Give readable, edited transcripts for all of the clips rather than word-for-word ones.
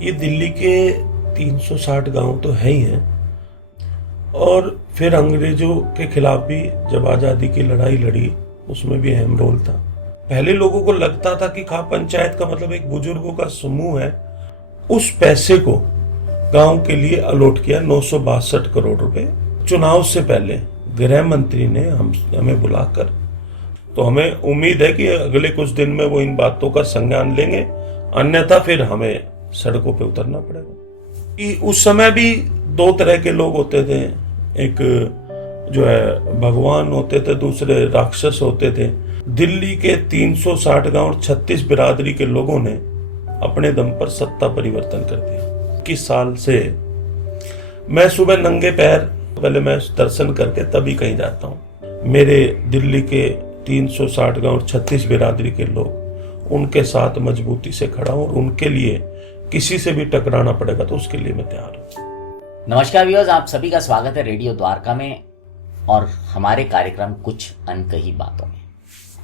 ये दिल्ली के 360 गांव तो है ही हैं, और फिर अंग्रेजों के खिलाफ भी जब आज़ादी की लड़ाई लड़ी उसमें भी अहम रोल था। पहले लोगों को लगता था कि खाप पंचायत का मतलब एक बुजुर्गों का समूह है। उस पैसे को गांव के लिए अलॉट किया 962 करोड़ रुपए। चुनाव से पहले गृह मंत्री ने हमें बुलाकर, तो हमें उम्मीद है कि अगले कुछ दिन में वो इन बातों का संज्ञान लेंगे, अन्यथा फिर हमें सड़कों पे उतरना पड़ेगा। उस समय भी दो तरह के लोग होते थे, एक जो है भगवान होते थे, दूसरे राक्षस होते थे। दिल्ली के 360 गांव और 36 बिरादरी के लोगों ने अपने दम पर सत्ता परिवर्तन कर दिया। 21 साल से मैं सुबह नंगे पैर, पहले मैं दर्शन करके तभी कहीं जाता हूँ। मेरे दिल्ली के 360 गांव और 36 बिरादरी के लोग, उनके साथ मजबूती से खड़ा हूं और उनके लिए किसी से भी टकराना पड़ेगा तो उसके लिए मैं तैयार हूं। नमस्कार व्यूअर्स, आप सभी का स्वागत है रेडियो द्वारका में और हमारे कार्यक्रम कुछ अनकही बातों में।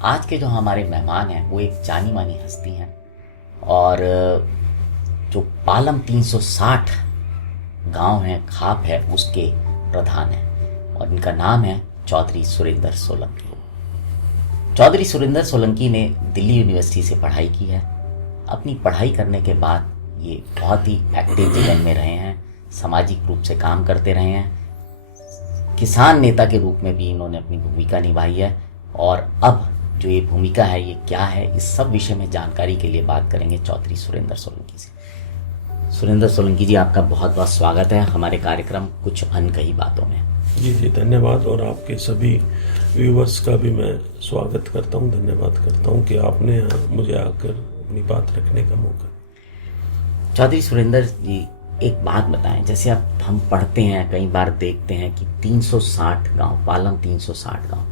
आज के जो हमारे मेहमान हैं वो एक जानी मानी हस्ती हैं और जो पालम 360 गांव है, खाप है, उसके प्रधान हैं और इनका नाम है चौधरी सुरेंद्र सोलंकी। चौधरी सुरेंद्र सोलंकी ने दिल्ली यूनिवर्सिटी से पढ़ाई की है। अपनी पढ़ाई करने के बाद ये बहुत ही एक्टिव जीवन में रहे हैं, सामाजिक रूप से काम करते रहे हैं। किसान नेता के रूप में भी इन्होंने अपनी भूमिका निभाई है और अब जो ये भूमिका है ये क्या है, इस सब विषय में जानकारी के लिए बात करेंगे चौधरी सुरेंद्र सोलंकी से। सुरेंद्र सोलंकी जी, आपका बहुत बहुत स्वागत है हमारे कार्यक्रम कुछ अनकही बातों में। जी धन्यवाद, और आपके सभी व्यूवर्स का भी मैं स्वागत करता हूं, धन्यवाद करता हूं कि आपने मुझे आकर अपनी बात रखने का मौका। चौधरी सुरेंद्र जी, एक बात बताएं, जैसे अब हम पढ़ते हैं, कई बार देखते हैं कि 360 गांव, पालम 360 गांव,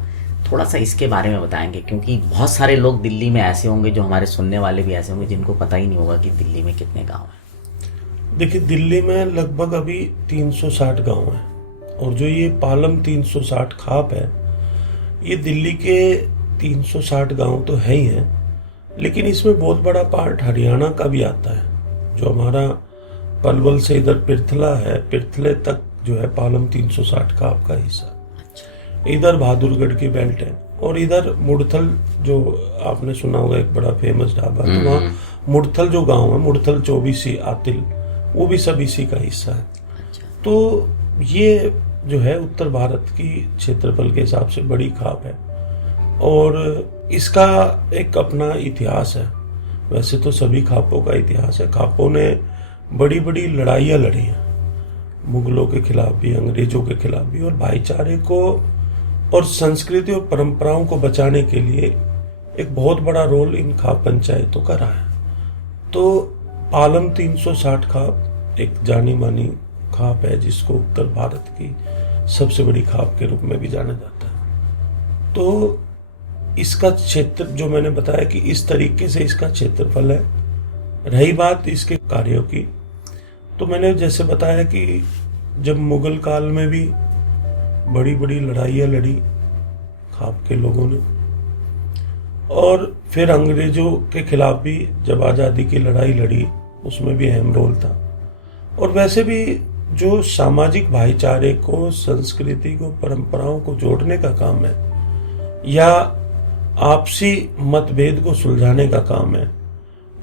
थोड़ा सा इसके बारे में बताएंगे, क्योंकि बहुत सारे लोग दिल्ली में ऐसे होंगे, जो हमारे सुनने वाले भी ऐसे होंगे जिनको पता ही नहीं होगा कि दिल्ली में कितने गाँव हैं। देखिए, दिल्ली में लगभग अभी 360 गाँव हैं और जो ये पालम 360 खाप है, ये दिल्ली के 360 गांव तो है ही हैं, लेकिन इसमें बहुत बड़ा पार्ट हरियाणा का भी आता है। जो हमारा पलवल से इधर पिरथला है, पिरथले तक जो है पालम 360 खाप का हिस्सा। इधर बहादुरगढ़ की बेल्ट है और इधर मुड़थल, जो आपने सुना होगा एक बड़ा फेमस ढाबा, तो वहाँ मुड़थल जो गाँव है, मुड़थल, चौबीसी, आतिल, वो भी सब इसी का हिस्सा है। तो ये जो है उत्तर भारत की क्षेत्रफल के हिसाब से बड़ी खाप है और इसका एक अपना इतिहास है। वैसे तो सभी खापों का इतिहास है। खापों ने बड़ी बड़ी लड़ाइयाँ लड़ी हैं, मुगलों के खिलाफ भी, अंग्रेजों के खिलाफ भी, और भाईचारे को और संस्कृति और परंपराओं को बचाने के लिए एक बहुत बड़ा रोल इन खाप पंचायतों का रहा है। तो पालम 360 खाप एक जानी मानी खाप है, जिसको उत्तर भारत की सबसे बड़ी खाप के रूप में भी जाना जाता है। तो इसका क्षेत्र, जो मैंने बताया कि इस तरीके से इसका क्षेत्रफल है। रही बात इसके कार्यों की, तो मैंने जैसे बताया कि जब मुगल काल में भी बड़ी बड़ी लड़ाइयाँ लड़ी खाप के लोगों ने, और फिर अंग्रेजों के खिलाफ भी जब आज़ादी की लड़ाई लड़ी उसमें भी अहम रोल था। और वैसे भी जो सामाजिक भाईचारे को, संस्कृति को, परंपराओं को जोड़ने का काम है या आपसी मतभेद को सुलझाने का काम है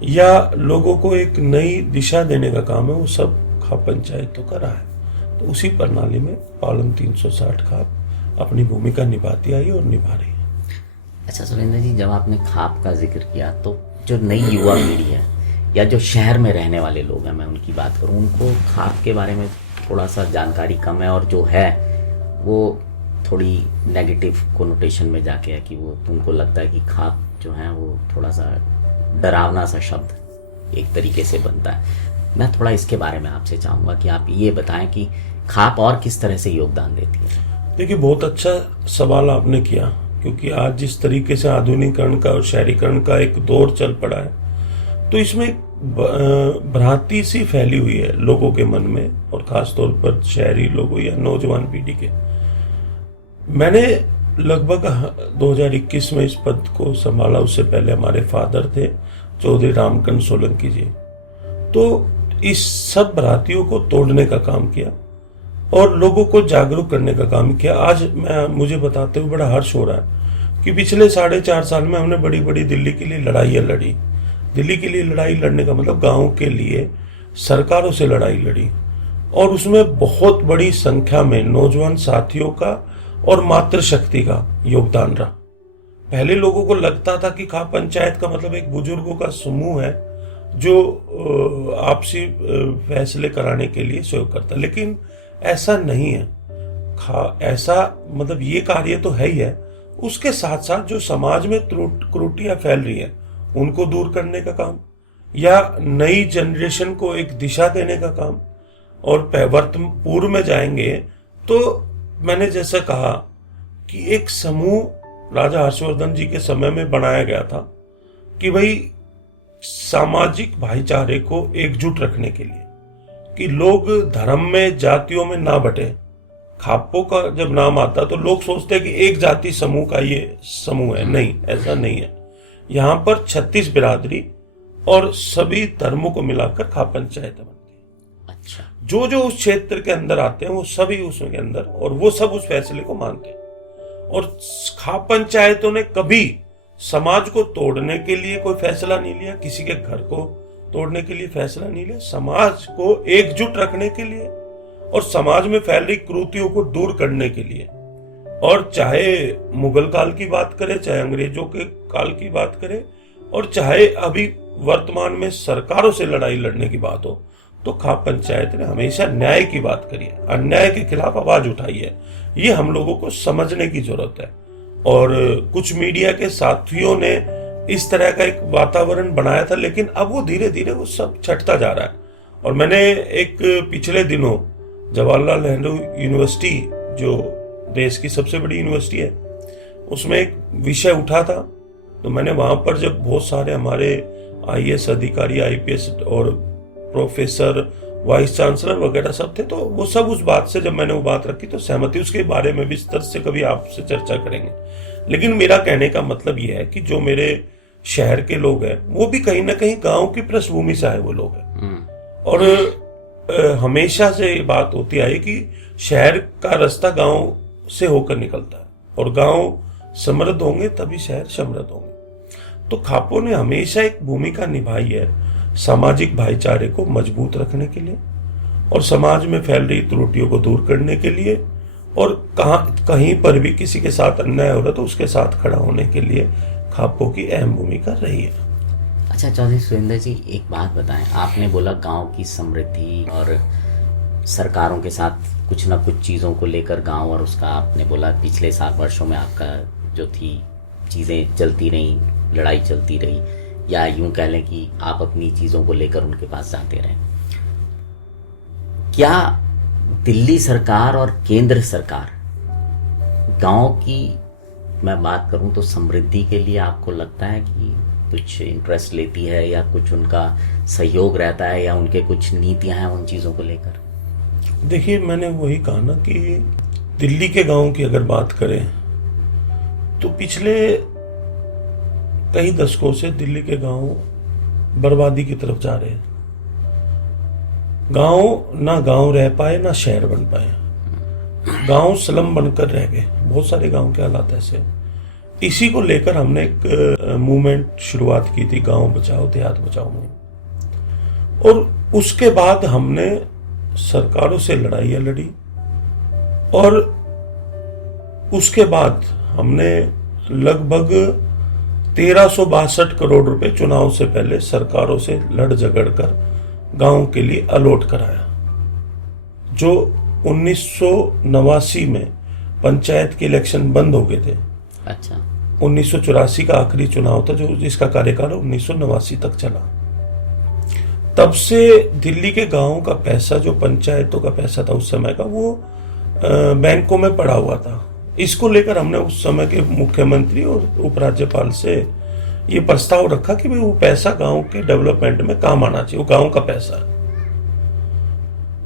या लोगों को एक नई दिशा देने का काम है, वो सब खाप पंचायतों का रहा है। तो उसी प्रणाली में पालम 360 खाप अपनी भूमिका निभाती आई और निभा रही है। अच्छा सुरेंद्र जी, जब आपने खाप का जिक्र किया तो जो नई युवा पीढ़ी है या जो शहर में रहने वाले लोग हैं, मैं उनकी बात करूं, उनको खाप के बारे में थोड़ा सा जानकारी कम है और जो है वो थोड़ी नेगेटिव कोनोटेशन में जाके है कि वो उनको लगता है कि खाप जो है वो थोड़ा सा डरावना सा शब्द एक तरीके से बनता है। मैं थोड़ा इसके बारे में आपसे चाहूँगा कि आप ये बताएं कि खाप और किस तरह से योगदान देती है। देखिए, बहुत अच्छा सवाल आपने किया, क्योंकि आज जिस तरीके से आधुनिकीकरण का और शहरीकरण का एक दौर चल पड़ा है, तो इसमें भ्रांति सी फैली हुई है लोगों के मन में, और खासतौर पर शहरी लोगों या नौजवान पीढ़ी के। मैंने लगभग 2021 में इस पद को संभाला। उससे पहले हमारे फादर थे चौधरी रामकंद सोलंकी जी। तो इस सब भ्रांतियों को तोड़ने का काम किया और लोगों को जागरूक करने का काम किया। आज मुझे बताते हुए बड़ा हर्ष हो रहा है कि पिछले 4.5 साल में हमने बड़ी बड़ी दिल्ली के लिए लड़ाइयाँ लड़ी। दिल्ली के लिए लड़ाई लड़ने का मतलब गाँव के लिए सरकारों से लड़ाई लड़ी और उसमें बहुत बड़ी संख्या में नौजवान साथियों का और मातृशक्ति का योगदान रहा। पहले लोगों को लगता था कि खाप पंचायत का मतलब एक बुजुर्गों का समूह है जो आपसी फैसले कराने के लिए सहयोग करता, लेकिन ऐसा नहीं है। ऐसा मतलब ये कार्य तो है ही है, उसके साथ साथ जो समाज में त्रुटियां फैल रही है उनको दूर करने का काम या नई जनरेशन को एक दिशा देने का काम। और पूर्व में जाएंगे तो मैंने जैसा कहा कि एक समूह राजा हर्षवर्धन जी के समय में बनाया गया था कि भाई सामाजिक भाईचारे को एकजुट रखने के लिए कि लोग धर्म में जातियों में ना बटे। खापों का जब नाम आता तो लोग सोचते हैं कि एक जाति समूह का ये समूह है। नहीं, ऐसा नहीं है। यहाँ पर 36 बिरादरी और सभी धर्मों को मिलाकर खाप पंचायत बनती है। अच्छा। जो जो उस क्षेत्र के अंदर आते हैं वो सभी उसके अंदर, और वो सब उस फैसले को मानते हैं। और खाप पंचायतों ने कभी समाज को तोड़ने के लिए कोई फैसला नहीं लिया, किसी के घर को तोड़ने के लिए फैसला नहीं लिया। समाज को एकजुट रखने के लिए और समाज में फैल रही कुरीतियों को दूर करने के लिए। और चाहे मुगल काल की बात करें, चाहे अंग्रेजों के काल की बात करें, और चाहे अभी वर्तमान में सरकारों से लड़ाई लड़ने की बात हो, तो खाप पंचायत ने हमेशा न्याय की बात करी है, अन्याय के खिलाफ आवाज उठाई है। ये हम लोगों को समझने की जरूरत है। और कुछ मीडिया के साथियों ने इस तरह का एक वातावरण बनाया था, लेकिन अब वो धीरे धीरे वो सब छटता जा रहा है। और मैंने एक पिछले दिनों जवाहरलाल नेहरू यूनिवर्सिटी, जो देश की सबसे बड़ी यूनिवर्सिटी है, उसमें एक विषय उठा था। तो मैंने वहां पर जब बहुत सारे हमारे IAS अधिकारी, IPS और प्रोफेसर, वाइस चांसलर वगैरह सब थे, तो वो सब उस बात से जब मैंने वो बात रखी तो सहमति, उसके बारे में विस्तार से कभी आपसे चर्चा करेंगे। लेकिन मेरा कहने का मतलब ये है कि जो मेरे शहर के लोग हैं वो भी कहीं ना कहीं गांव की पृष्ठभूमि से आए वो लोग हैं। और हमेशा से ये बात होती आई कि शहर का रास्ता गांव से होकर निकलता है, और गांव समृद्ध होंगे तभी शहर समृद्ध होंगे। तो खापों ने हमेशा एक भूमिका निभाई है सामाजिक भाईचारे को मजबूत रखने के लिए और समाज में फैल रही त्रुटियों को दूर करने के लिए, और कहीं पर भी किसी के साथ अन्याय हो रहा तो उसके साथ खड़ा होने के लिए खापों की अहम भूमिका रही है। अच्छा चौधरी सुरेंद्र जी, एक बात बताएं, आपने बोला गांव की समृद्धि और सरकारों के साथ कुछ ना कुछ चीज़ों को लेकर गांव, और उसका आपने बोला पिछले 7 वर्षों में आपका जो थी चीज़ें चलती रहीं, लड़ाई चलती रही, या यूं कह लें कि आप अपनी चीज़ों को लेकर उनके पास जाते रहे। क्या दिल्ली सरकार और केंद्र सरकार गांव की मैं बात करूं तो समृद्धि के लिए आपको लगता है कि कुछ इंटरेस्ट लेती है, या कुछ उनका सहयोग रहता है, या उनके कुछ नीतियां हैं उन चीज़ों को लेकर? देखिए, मैंने वही कहा ना कि दिल्ली के गांव की अगर बात करें तो पिछले कई दशकों से दिल्ली के गांव बर्बादी की तरफ जा रहे हैं। गांव ना गांव रह पाए ना शहर बन पाए, गांव स्लम बनकर रह गए। बहुत सारे गांव के हालात ऐसे। इसी को लेकर हमने एक मूवमेंट शुरुआत की थी, गांव बचाओ देहात बचाओ मूवमेंट। और उसके बाद हमने सरकारों से लड़ाइयां लड़ी, और उसके बाद हमने लगभग 1362 करोड़ रुपए चुनाव से पहले सरकारों से लड़ झगड़ कर गांव के लिए अलॉट कराया। जो 1989 में पंचायत के इलेक्शन बंद हो गए थे। अच्छा। 1984 का आखिरी चुनाव था जो जिसका कार्यकाल 1989 तक चला। तब से दिल्ली के गांवों का पैसा, जो पंचायतों का पैसा था उस समय का, वो बैंकों में पड़ा हुआ था। इसको लेकर हमने उस समय के मुख्यमंत्री और उपराज्यपाल से ये प्रस्ताव रखा कि भाई वो पैसा गांव के डेवलपमेंट में काम आना चाहिए, वो गांव का पैसा,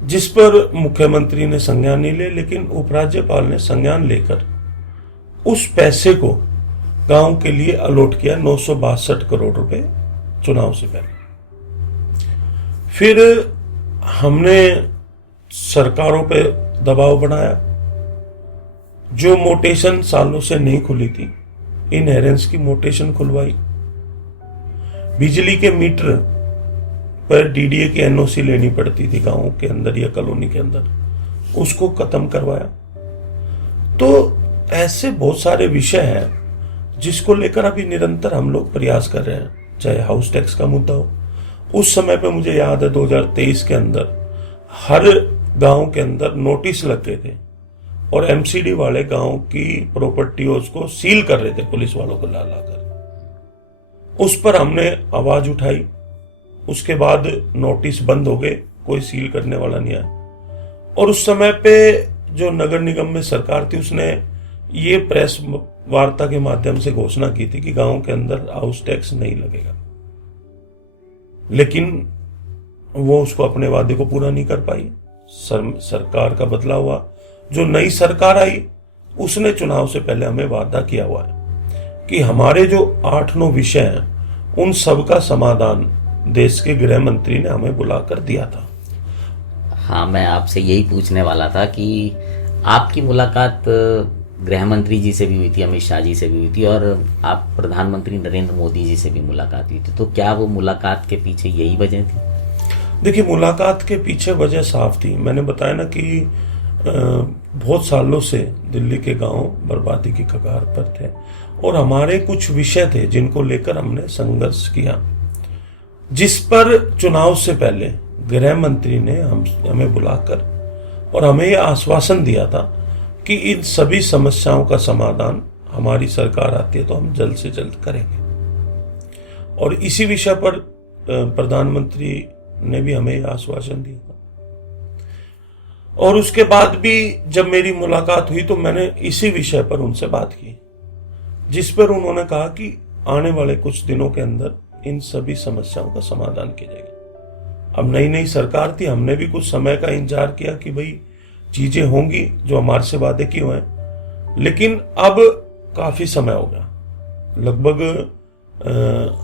जिस पर मुख्यमंत्री ने संज्ञान नहीं ले, लेकिन उपराज्यपाल ने संज्ञान लेकर उस पैसे को गांव के लिए अलॉट किया 962 करोड़ रुपए चुनाव से पहले। फिर हमने सरकारों पे दबाव बनाया, जो मोटेशन सालों से नहीं खुली थी, इनहेरेंस की मोटेशन खुलवाई, बिजली के मीटर पर डीडीए की एनओसी लेनी पड़ती थी गांवों के अंदर या कॉलोनी के अंदर, उसको खत्म करवाया। तो ऐसे बहुत सारे विषय हैं जिसको लेकर अभी निरंतर हम लोग प्रयास कर रहे हैं। चाहे हाउस टैक्स का मुद्दा हो, उस समय पे मुझे याद है 2023 के अंदर हर गांव के अंदर नोटिस लग गए थे और एमसीडी वाले गांव की प्रॉपर्टीज को सील कर रहे थे पुलिस वालों को ला लाकर। उस पर हमने आवाज उठाई, उसके बाद नोटिस बंद हो गए, कोई सील करने वाला नहीं आया। और उस समय पे जो नगर निगम में सरकार थी उसने ये प्रेस वार्ता के माध्यम से घोषणा की थी कि गांव के अंदर हाउस टैक्स नहीं लगेगा, लेकिन वो उसको अपने वादे को पूरा नहीं कर पाई। सरकार का बदला हुआ, जो नई सरकार आई उसने चुनाव से पहले हमें वादा किया हुआ है कि हमारे जो 8-9 विषय हैं उन सब का समाधान देश के गृह मंत्री ने हमें बुलाकर दिया था। हाँ, मैं आपसे यही पूछने वाला था कि आपकी मुलाकात गृह मंत्री जी से भी हुई थी, अमित शाह जी से भी हुई थी, और आप प्रधानमंत्री नरेंद्र मोदी जी से भी मुलाकात हुई थी। तो क्या वो मुलाकात के पीछे यही वजह थी? देखिए, मुलाकात के पीछे वजह साफ थी। मैंने बताया ना कि बहुत सालों से दिल्ली के गांव बर्बादी की कगार पर थे और हमारे कुछ विषय थे जिनको लेकर हमने संघर्ष किया, जिस पर चुनाव से पहले गृह मंत्री ने हमें बुलाकर और हमें यह आश्वासन दिया था कि इन सभी समस्याओं का समाधान हमारी सरकार आती है तो हम जल्द से जल्द करेंगे। और इसी विषय पर प्रधानमंत्री ने भी हमें आश्वासन दिया था। और उसके बाद भी जब मेरी मुलाकात हुई तो मैंने इसी विषय पर उनसे बात की, जिस पर उन्होंने कहा कि आने वाले कुछ दिनों के अंदर इन सभी समस्याओं का समाधान किया जाएगा। अब नई नई सरकार थी, हमने भी कुछ समय का इंतजार किया कि भाई चीजें होंगी जो हमारे से वादे किए हुए हैं, लेकिन अब काफी समय हो गया, लगभग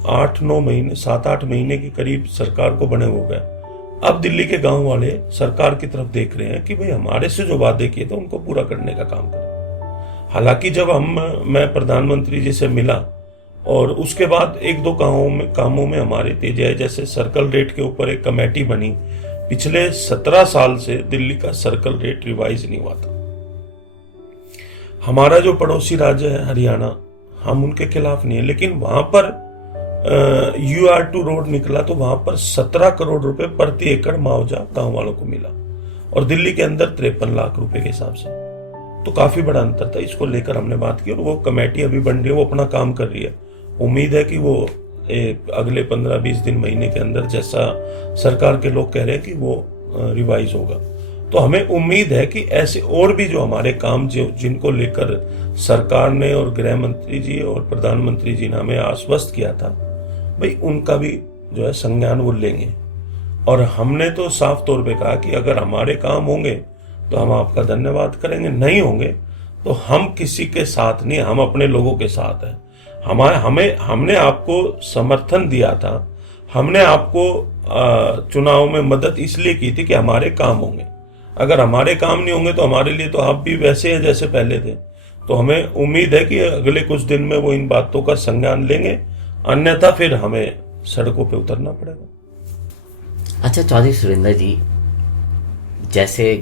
8-9 महीने, 7-8 महीने के करीब सरकार को बने हो गए। अब दिल्ली के गांव वाले सरकार की तरफ देख रहे हैं कि भाई हमारे से जो वादे किए थे उनको पूरा करने का काम करें। हालांकि जब मैं प्रधानमंत्री जी से मिला और उसके बाद 1-2 कामों में हमारे तेजी आई, जैसे सर्कल रेट के ऊपर एक कमेटी बनी। पिछले 17 साल से दिल्ली का सर्कल रेट रिवाइज नहीं हुआ था। हमारा जो पड़ोसी राज्य है हरियाणा, हम उनके खिलाफ नहीं है, लेकिन वहां पर UR2 रोड निकला तो वहां पर 17 करोड़ रुपए प्रति एकड़ मुआवजा गांव वालों को मिला और दिल्ली के अंदर 53 लाख रुपए के हिसाब से। तो काफी बड़ा अंतर था। इसको लेकर हमने बात की और वो कमेटी अभी बन रही है, वो अपना काम कर रही है। उम्मीद है कि वो अगले 15-20 दिन, महीने के अंदर, जैसा सरकार के लोग कह रहे हैं कि वो रिवाइज होगा। तो हमें उम्मीद है कि ऐसे और भी जो हमारे काम जिनको लेकर सरकार ने और गृह मंत्री जी और प्रधानमंत्री जी ने हमें आश्वस्त किया था, भाई उनका भी जो है संज्ञान वो लेंगे। और हमने तो साफ तौर पे कहा कि अगर हमारे काम होंगे तो हम आपका धन्यवाद करेंगे, नहीं होंगे तो हम किसी के साथ नहीं, हम अपने लोगों के साथ हैं। हमने आपको समर्थन दिया था, हमने आपको चुनाव में मदद इसलिए की थी कि हमारे काम होंगे। अगर हमारे काम नहीं होंगे तो हमारे लिए तो आप भी वैसे हैं जैसे पहले थे। तो हमें उम्मीद है कि अगले कुछ दिन में वो इन बातों का संज्ञान लेंगे, अन्यथा फिर हमें सड़कों पे उतरना पड़ेगा। अच्छा चौधरी सुरेंद्र जी, जैसे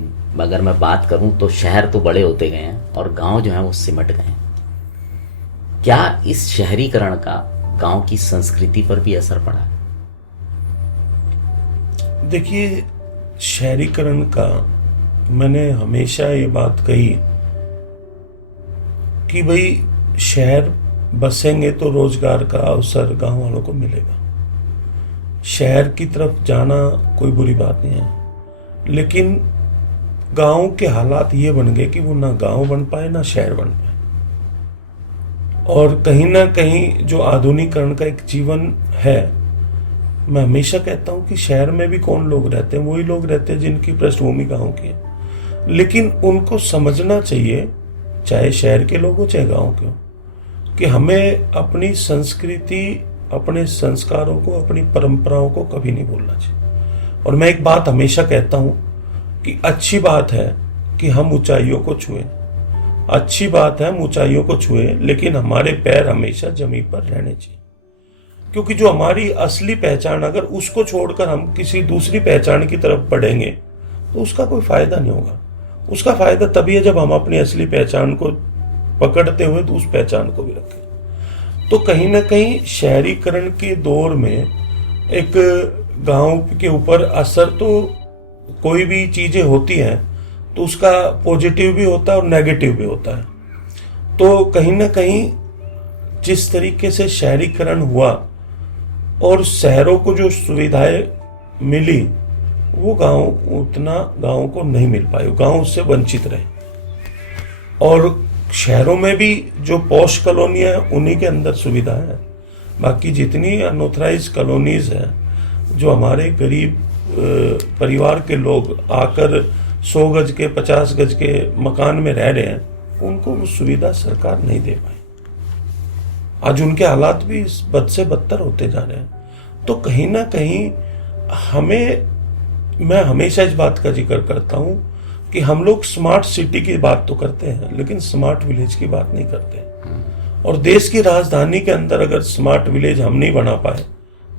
अगर मैं बात करूं तो शहर तो बड़े होते गए हैं और गांव जो है वो सिमट गए हैं। क्या इस शहरीकरण का गांव की संस्कृति पर भी असर पड़ा? देखिए, शहरीकरण का मैंने हमेशा ये बात कही कि भाई शहर बसेंगे तो रोजगार का अवसर गांव वालों को मिलेगा। शहर की तरफ जाना कोई बुरी बात नहीं है, लेकिन गांव के हालात ये बन गए कि वो ना गांव बन पाए ना शहर बन पाए। और कहीं ना कहीं जो आधुनिकीकरण का एक जीवन है, मैं हमेशा कहता हूं कि शहर में भी कौन लोग रहते हैं, वही लोग रहते हैं जिनकी पृष्ठभूमि गांव की है। लेकिन उनको समझना चाहिए, चाहे शहर के लोग हो चाहे गांव के हो, कि हमें अपनी संस्कृति, अपने संस्कारों को, अपनी परंपराओं को कभी नहीं भूलना चाहिए। और मैं एक बात हमेशा कहता हूं कि अच्छी बात है कि हम ऊंचाइयों को छुएं, अच्छी बात है हम ऊंचाइयों को छुएं, लेकिन हमारे पैर हमेशा जमीन पर रहने चाहिए। क्योंकि जो हमारी असली पहचान, अगर उसको छोड़कर हम किसी दूसरी पहचान की तरफ बढ़ेंगे तो उसका कोई फायदा नहीं होगा। उसका फायदा तभी है जब हम अपनी असली पहचान को पकड़ते हुए उस पहचान को भी रखें। तो कहीं ना कहीं शहरीकरण के दौर में एक गांव के ऊपर असर तो कोई भी चीजें होती हैं तो उसका पॉजिटिव भी होता है और नेगेटिव भी होता है। तो कहीं ना कहीं जिस तरीके से शहरीकरण हुआ और शहरों को जो सुविधाएं मिली वो गांव को नहीं मिल पाई, गांव उससे वंचित रहे। और शहरों में भी जो पॉश कॉलोनियां हैं उन्हीं के अंदर सुविधा है, बाकी जितनी अनऑथराइज कॉलोनीज हैं जो हमारे गरीब परिवार के लोग आकर 100 गज के 50 गज के मकान में रह रहे हैं, उनको वो सुविधा सरकार नहीं दे पाई। आज उनके हालात भी बद से बदतर होते जा रहे हैं। तो कहीं ना कहीं मैं हमेशा इस बात का जिक्र करता हूं कि हम लोग स्मार्ट सिटी की बात तो करते हैं लेकिन स्मार्ट विलेज की बात नहीं करते। और देश की राजधानी के अंदर अगर स्मार्ट विलेज हम नहीं बना पाए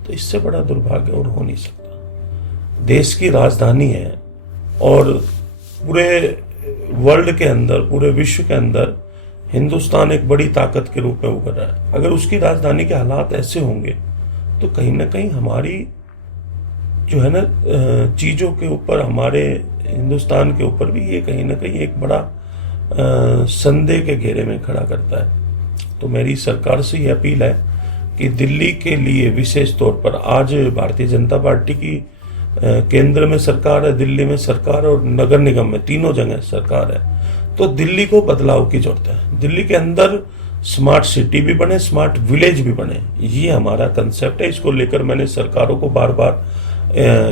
तो इससे बड़ा दुर्भाग्य और हो नहीं सकता। देश की राजधानी है और पूरे वर्ल्ड के अंदर, पूरे विश्व के अंदर हिंदुस्तान एक बड़ी ताकत के रूप में उभर रहा है। अगर उसकी राजधानी के हालात ऐसे होंगे तो कहीं ना कहीं हमारी जो है ना चीजों के ऊपर, हमारे हिंदुस्तान के ऊपर भी ये कहीं ना कहीं एक बड़ा संदेह के घेरे में खड़ा करता है। तो मेरी सरकार से ये अपील है कि दिल्ली के लिए विशेष तौर पर, आज भारतीय जनता पार्टी की केंद्र में सरकार है, दिल्ली में सरकार और नगर निगम में, तीनों जगह सरकार है। तो दिल्ली को बदलाव की जरूरत है। दिल्ली के अंदर स्मार्ट सिटी भी बने, स्मार्ट विलेज भी बने, ये हमारा कंसेप्ट है। इसको लेकर मैंने सरकारों को बार बार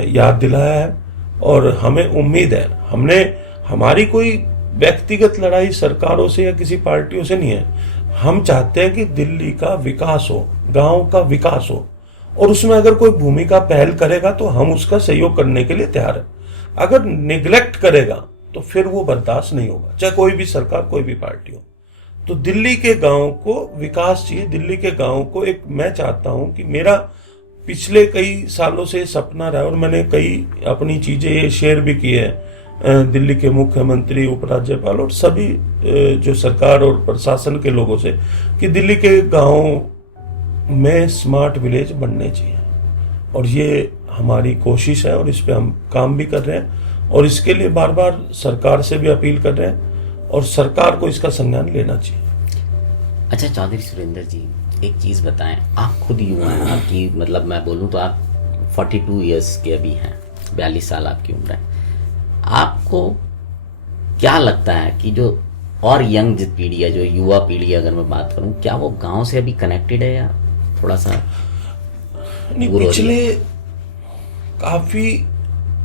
याद दिलाया है और हमें उम्मीद है, हमारी कोई व्यक्तिगत लड़ाई सरकारों से या किसी पार्टियों से नहीं है। हम चाहते हैं कि दिल्ली का विकास हो, गांव का विकास हो, और उसमें अगर कोई भूमिका पहल करेगा तो हम उसका सहयोग करने के लिए तैयार है। अगर निग्लेक्ट करेगा तो फिर वो बर्दाश्त नहीं होगा, चाहे कोई भी सरकार, कोई भी पार्टी हो। तो दिल्ली के गांव को विकास चाहिए। दिल्ली के गांव को मैं चाहता हूं कि मेरा पिछले कई सालों से सपना रहा और मैंने कई अपनी चीजें ये शेयर भी की है दिल्ली के मुख्यमंत्री, उपराज्यपाल और सभी जो सरकार और प्रशासन के लोगों से, कि दिल्ली के गांव में स्मार्ट विलेज बनने चाहिए। और ये हमारी कोशिश है और इस पे हम काम भी कर रहे हैं और इसके लिए बार बार सरकार से भी अपील कर रहे हैं और सरकार को इसका संज्ञान लेना चाहिए। अच्छा चौधरी सुरेंद्र जी, एक चीज़ बताएं, आप खुद युवा हैं, आपकी मतलब मैं बोलूं तो आप 42 इयर्स के अभी हैं, 42 साल आपकी उम्र है। आपको क्या लगता है कि जो और यंग जित पीढ़ी है, जो युवा पीढ़ी अगर मैं बात करूं, क्या वो गांव से अभी कनेक्टेड है या थोड़ा सा नहीं? पिछले काफी,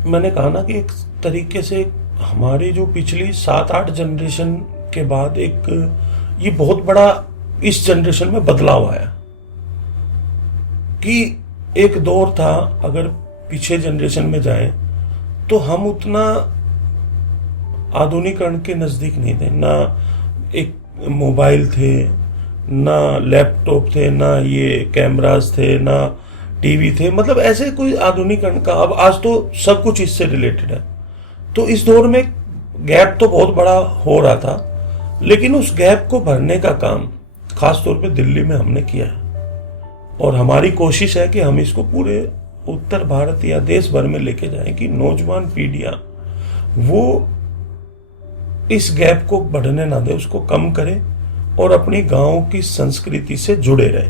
मैंने कहा ना कि एक तरीके से हमारी जो पिछली 7-8 जनरेशन के बाद एक ये बहुत बड़ा इस जनरेशन में बदलाव आया। कि एक दौर था, अगर पीछे जनरेशन में जाएं तो हम उतना आधुनिकरण के नजदीक नहीं थे। ना एक मोबाइल थे, ना लैपटॉप थे, ना ये कैमरास थे, ना टीवी थे, मतलब ऐसे कोई आधुनिकरण का। अब आज तो सब कुछ इससे रिलेटेड है। तो इस दौर में गैप तो बहुत बड़ा हो रहा था, लेकिन उस गैप को भरने का काम खास तौर पे दिल्ली में हमने किया है और हमारी कोशिश है कि हम इसको पूरे उत्तर भारत या देश भर में लेके जाएं कि नौजवान पीढ़ियां वो इस गैप को बढ़ने ना दे, उसको कम करे और अपनी गांव की संस्कृति से जुड़े रहे।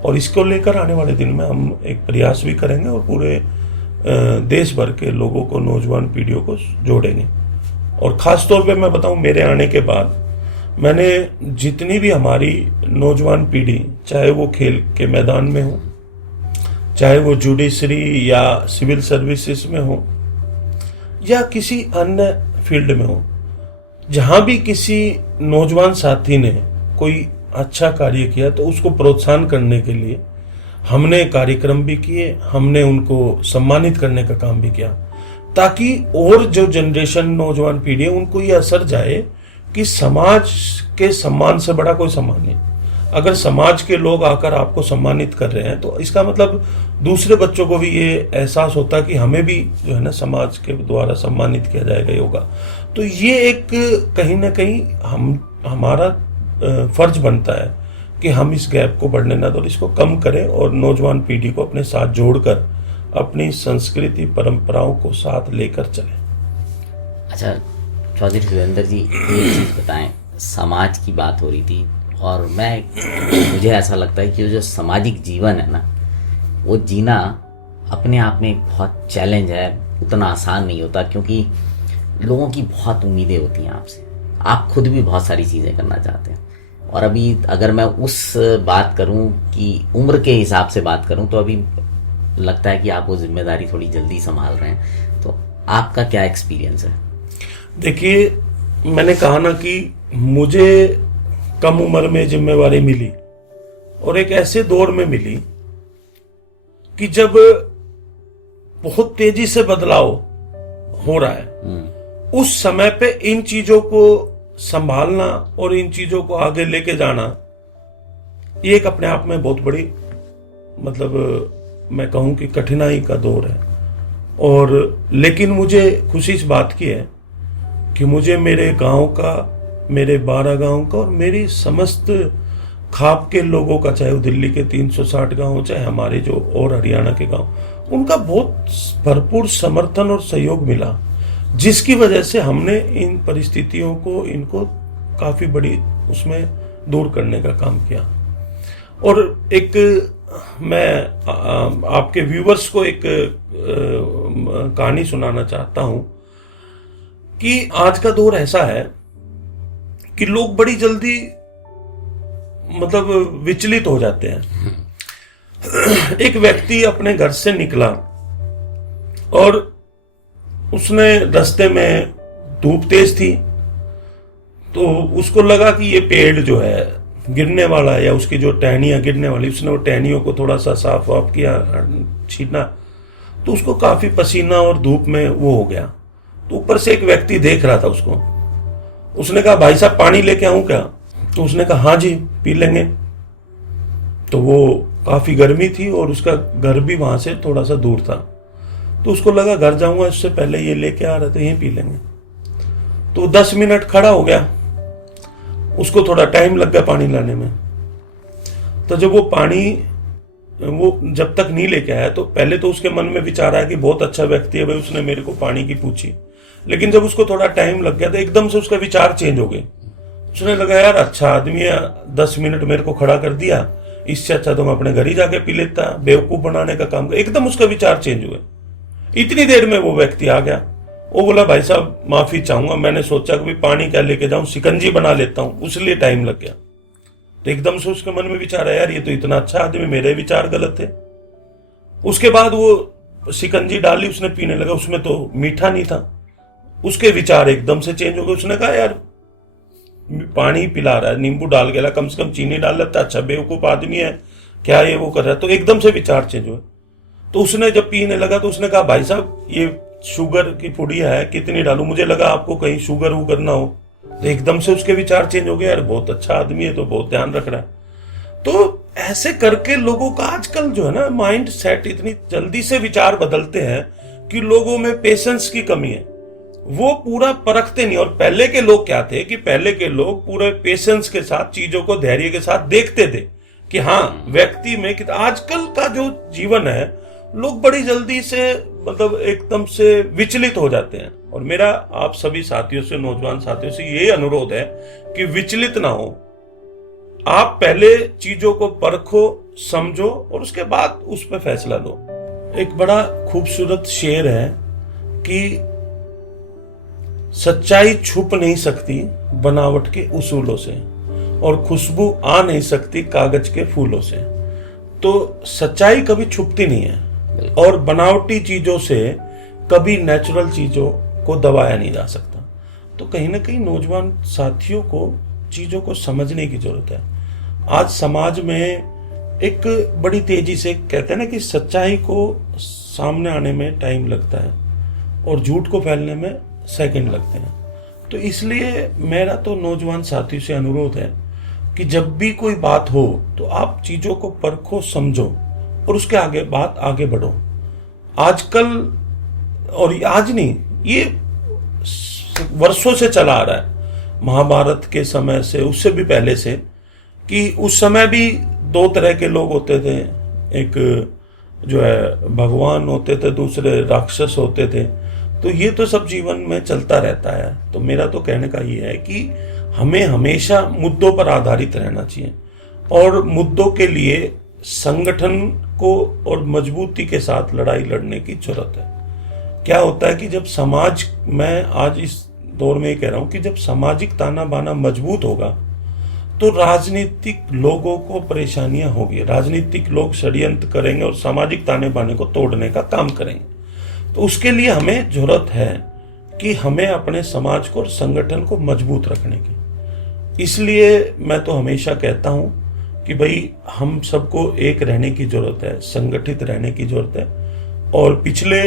और इसको लेकर आने वाले दिन में हम एक प्रयास भी करेंगे और पूरे देश भर के लोगों को, नौजवान पीढ़ियों को जोड़ेंगे। और खास तौर पे मैं बताऊं, मेरे आने के बाद मैंने जितनी भी हमारी नौजवान पीढ़ी, चाहे वो खेल के मैदान में हो, चाहे वो जुडिशरी या सिविल सर्विसेज में हो या किसी अन्य फील्ड में हो, जहां भी किसी नौजवान साथी ने कोई अच्छा कार्य किया तो उसको प्रोत्साहन करने के लिए हमने कार्यक्रम भी किए, हमने उनको सम्मानित करने का काम भी किया, ताकि और जो जनरेशन नौजवान पीढ़ी है उनको ये असर जाए कि समाज के सम्मान से बड़ा कोई सम्मान नहीं। अगर समाज के लोग आकर आपको सम्मानित कर रहे हैं तो इसका मतलब दूसरे बच्चों को भी ये एहसास होता है कि हमें भी जो है ना समाज के द्वारा सम्मानित किया जाएगा योगा। तो ये एक कहीं ना कहीं हमारा फर्ज बनता है कि हम इस गैप को बढ़ने ना दें और इसको कम करें और नौजवान पीढ़ी को अपने साथ जोड़कर अपनी संस्कृति परंपराओं को साथ लेकर चलें। अच्छा चौधरी सुरेंद्र जी, एक चीज़ बताएं, समाज की बात हो रही थी और मुझे ऐसा लगता है कि वो जो सामाजिक जीवन है ना, वो जीना अपने आप में एक बहुत चैलेंज है, उतना आसान नहीं होता, क्योंकि लोगों की बहुत उम्मीदें होती हैं आपसे, आप खुद भी बहुत सारी चीज़ें करना चाहते हैं। और अभी अगर मैं उस बात करूं कि उम्र के हिसाब से बात करूं तो अभी लगता है कि आप वो जिम्मेदारी थोड़ी जल्दी संभाल रहे हैं, तो आपका क्या एक्सपीरियंस है? देखिए, मैंने कहा ना कि मुझे कम उम्र में जिम्मेवारी मिली और एक ऐसे दौर में मिली कि जब बहुत तेजी से बदलाव हो रहा है, उस समय पे इन चीजों को संभालना और इन चीजों को आगे लेके जाना, ये एक अपने आप में बहुत बड़ी, मतलब मैं कहूं कि कठिनाई का दौर है। और लेकिन मुझे खुशी इस बात की है कि मुझे मेरे गांव का, मेरे 12 गांव का और मेरी समस्त खाप के लोगों का, चाहे वो दिल्ली के 360 गांव, चाहे हमारे जो और हरियाणा के गांव, उनका बहुत भरपूर समर्थन और सहयोग मिला, जिसकी वजह से हमने इन परिस्थितियों को, इनको काफी बड़ी उसमें दूर करने का काम किया। और एक मैं आपके व्यूवर्स को एक कहानी सुनाना चाहता हूं कि आज का दौर ऐसा है कि लोग बड़ी जल्दी मतलब विचलित हो जाते हैं। एक व्यक्ति अपने घर से निकला और उसने रास्ते में धूप तेज थी, तो उसको लगा कि ये पेड़ जो है गिरने वाला है, या उसकी जो टहनियां गिरने वाली, उसने वो टहनियों को थोड़ा सा साफ वाफ किया, छीना, तो उसको काफी पसीना और धूप में वो हो गया। तो ऊपर से एक व्यक्ति देख रहा था उसको, उसने कहा भाई साहब पानी लेके आऊं क्या? तो उसने कहा हाँ जी पी लेंगे। तो वो काफी गर्मी थी और उसका घर भी वहां से थोड़ा सा दूर था, तो उसको लगा घर जाऊंगा इससे पहले ये लेके आ रहे थे, यहीं पी लेंगे। तो 10 मिनट खड़ा हो गया, उसको थोड़ा टाइम लग गया पानी लाने में। तो जब वो पानी वो जब तक नहीं लेके आया, तो पहले तो उसके मन में विचार आया कि बहुत अच्छा व्यक्ति है भाई, उसने मेरे को पानी की पूछी। लेकिन जब उसको थोड़ा टाइम लग गया तो एकदम से उसका विचार चेंज हो गए। उसने लगा यार अच्छा आदमी है, 10 मिनट मेरे को खड़ा कर दिया, इससे अच्छा तो मैं अपने घर ही जाके पी लेता, बेवकूफ बनाने का काम। एकदम उसका विचार चेंज हुए। इतनी देर में वो व्यक्ति आ गया, वो बोला भाई साहब माफी चाहूंगा, मैंने सोचा कि पानी क्या लेके जाऊं, शिकंजी बना लेता हूं, उसलिए टाइम लग गया। तो एकदम से उसके मन में विचार आया यार ये तो इतना अच्छा आदमी, मेरे विचार गलत थे। उसके बाद वो शिकंजी डाली, उसने पीने लगा, उसमें तो मीठा नहीं था, उसके विचार एकदम से चेंज हो गए। उसने कहा यार पानी पिला रहा है, नींबू डाल के ला, कम से कम चीनी डाल लेता, अच्छा बेवकूफ आदमी है क्या ये वो कर रहा है। तो एकदम से विचार चेंज हुए। तो उसने जब पीने लगा तो उसने कहा भाई साहब ये शुगर की पुड़िया है, कितनी डालूं, मुझे लगा आपको कहीं शुगर वुगर ना हो। तो एकदम से उसके विचार चेंज हो गए, यार बहुत अच्छा आदमी है तो बहुत ध्यान रख रहा है। तो ऐसे करके लोगों का आजकल जो है ना माइंड सेट इतनी जल्दी से विचार बदलते हैं कि लोगों में पेशेंस की कमी है, वो पूरा परखते नहीं। और पहले के लोग क्या थे कि पहले के लोग पूरे पेशेंस के साथ चीजों को धैर्य के साथ देखते थे कि हाँ व्यक्ति में। आजकल का जो जीवन है, लोग बड़ी जल्दी से मतलब एकदम से विचलित हो जाते हैं। और मेरा आप सभी साथियों से, नौजवान साथियों से यही अनुरोध है कि विचलित ना हो। आप पहले चीजों को परखो, समझो और उसके बाद उस पर फैसला लो। एक बड़ा खूबसूरत शेर है कि सच्चाई छुप नहीं सकती बनावट के उसूलों से, और खुशबू आ नहीं सकती कागज के फूलों से। तो सच्चाई कभी छुपती नहीं है, और बनावटी चीजों से कभी नेचुरल चीजों को दबाया नहीं जा सकता। तो कहीं ना कहीं नौजवान साथियों को चीजों को समझने की जरूरत है। आज समाज में एक बड़ी तेजी से, कहते हैं ना कि सच्चाई को सामने आने में टाइम लगता है और झूठ को फैलने में सेकंड लगते हैं। तो इसलिए मेरा तो नौजवान साथियों से अनुरोध है कि जब भी कोई बात हो तो आप चीजों को परखो, समझो और उसके बात आगे बढ़ो। आजकल, और आज नहीं, ये वर्षों से चला आ रहा है, महाभारत के समय से, उससे भी पहले से, कि उस समय भी दो तरह के लोग होते थे। एक जो है भगवान होते थे, दूसरे राक्षस होते थे। तो ये तो सब जीवन में चलता रहता है। तो मेरा तो कहने का ये है कि हमें हमेशा मुद्दों पर आधारित रहना चाहिए और मुद्दों के लिए संगठन को और मजबूती के साथ लड़ाई लड़ने की जरूरत है। क्या होता है कि जब समाज, मैं आज इस दौर में कह रहा हूं कि जब सामाजिक ताना बाना मजबूत होगा तो राजनीतिक लोगों को परेशानियां होगी, राजनीतिक लोग षड्यंत्र करेंगे और सामाजिक ताने बाने को तोड़ने का काम करेंगे। तो उसके लिए हमें जरूरत है कि हमें अपने समाज को और संगठन को मजबूत रखने की। इसलिए मैं तो हमेशा कहता हूं कि भाई हम सबको एक रहने की जरूरत है, संगठित रहने की जरूरत है। और पिछले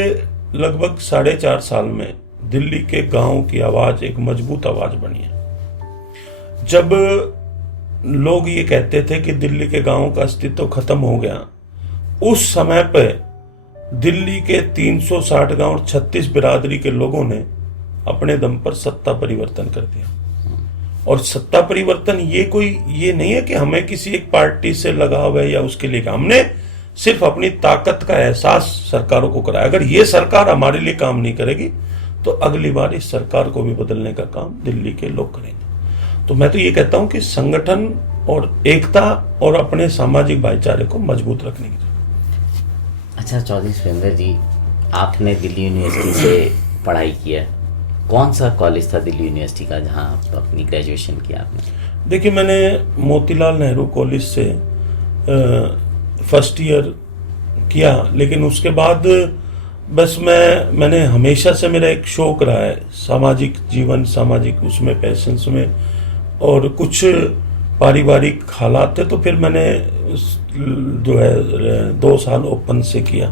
लगभग 4.5 साल में दिल्ली के गांव की आवाज एक मजबूत आवाज बनी है। जब लोग ये कहते थे कि दिल्ली के गांवों का अस्तित्व खत्म हो गया, उस समय पे दिल्ली के 360 गांव और 36 बिरादरी के लोगों ने अपने दम पर सत्ता परिवर्तन कर दिया। और सत्ता परिवर्तन ये नहीं है कि हमें किसी एक पार्टी से लगाव है या उसके लिए, हमने सिर्फ अपनी ताकत का एहसास सरकारों को कराया। अगर ये सरकार हमारे लिए काम नहीं करेगी तो अगली बार इस सरकार को भी बदलने का काम दिल्ली के लोग करेंगे। तो मैं तो ये कहता हूं कि संगठन और एकता और अपने सामाजिक भाईचारे को मजबूत रखने की जरूरत। अच्छा चौधरी सुरेंद्र जी, आपने दिल्ली यूनिवर्सिटी से पढ़ाई की है। कौन सा कॉलेज था दिल्ली यूनिवर्सिटी का जहां आप अपनी ग्रेजुएशन किया आपने? देखिए, मैंने मोतीलाल नेहरू कॉलेज से फर्स्ट ईयर किया, लेकिन उसके बाद बस मैंने हमेशा से, मेरा एक शौक रहा है सामाजिक जीवन, सामाजिक उसमें पैशंस में, और कुछ पारिवारिक हालात थे तो फिर मैंने जो है 2 साल ओपन से किया,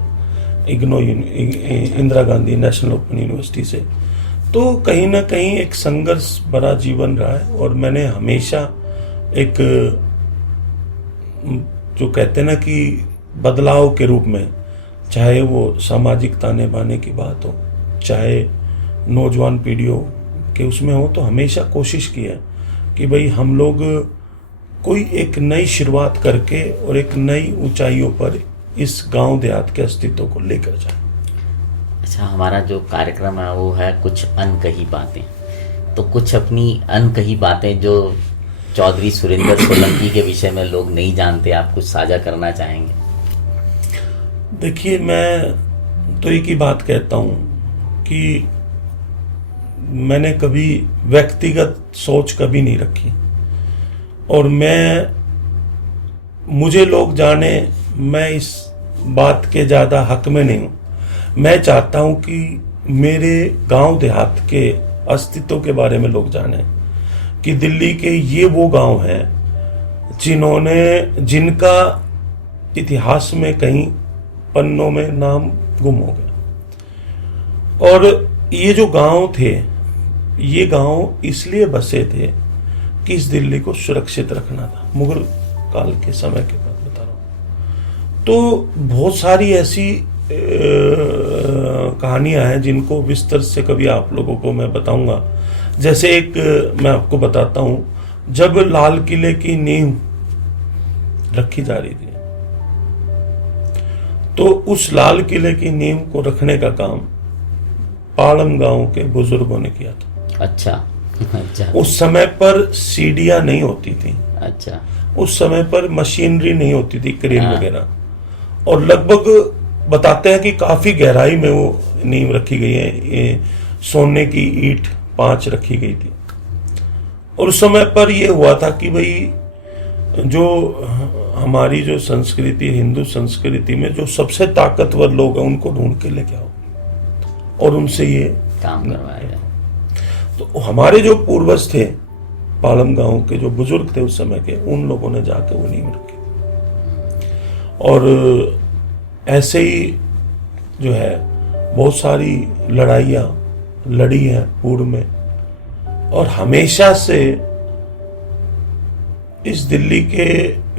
IGNOU Indira Gandhi national open university से। तो कहीं ना कहीं एक संघर्ष भरा जीवन रहा है और मैंने हमेशा एक, जो कहते हैं ना कि बदलाव के रूप में, चाहे वो सामाजिक ताने बाने की बात हो, चाहे नौजवान पीढ़ियों के उसमें हो, तो हमेशा कोशिश की है कि भाई हम लोग कोई एक नई शुरुआत करके और एक नई ऊंचाइयों पर इस गांव देहात के अस्तित्व को लेकर जाए। अच्छा, हमारा जो कार्यक्रम है वो है कुछ अनकही बातें। तो कुछ अपनी अनकही बातें जो चौधरी सुरेंद्र सोलंकी के विषय में लोग नहीं जानते, आप कुछ साझा करना चाहेंगे? देखिए, मैं तो एक ही बात कहता हूं कि मैंने कभी व्यक्तिगत सोच कभी नहीं रखी और मुझे लोग जाने, मैं इस बात के ज्यादा हक में नहीं हूं। मैं चाहता हूं कि मेरे गांव देहात के अस्तित्व के बारे में लोग जाने कि दिल्ली के ये वो गांव हैं जिनका इतिहास में कहीं पन्नों में नाम गुम हो गया। और ये जो गांव थे, ये गांव इसलिए बसे थे कि इस दिल्ली को सुरक्षित रखना था। मुगल काल के समय के बाद बता रहा हूं। तो बहुत सारी ऐसी कहानियां हैं जिनको विस्तार से कभी आप लोगों को मैं बताऊंगा। जैसे एक मैं आपको बताता हूं, जब लाल किले की नींव रखी जा रही थी तो उस लाल किले की नींव को रखने का काम पालम गांव के बुजुर्गों ने किया था। अच्छा। उस समय पर सीढ़ियां नहीं होती थी। अच्छा। उस समय पर मशीनरी नहीं होती थी, क्रेन वगैरह, और लगभग बताते हैं कि काफी गहराई में वो नींव रखी गई है। ये सोने की ईंट 5 रखी गई थी। और उस समय पर ये हुआ था कि भाई जो हमारी जो संस्कृति, हिंदू संस्कृति में जो सबसे ताकतवर लोग हैं उनको ढूंढ के लेके आओ और उनसे ये काम करवाया जाए। तो हमारे जो पूर्वज थे, पालम गांव के जो बुजुर्ग थे उस समय के, उन लोगों ने जाके वो नींव रखी। और ऐसे ही जो है बहुत सारी लड़ाइयाँ लड़ी हैं पूर्व में, और हमेशा से इस दिल्ली के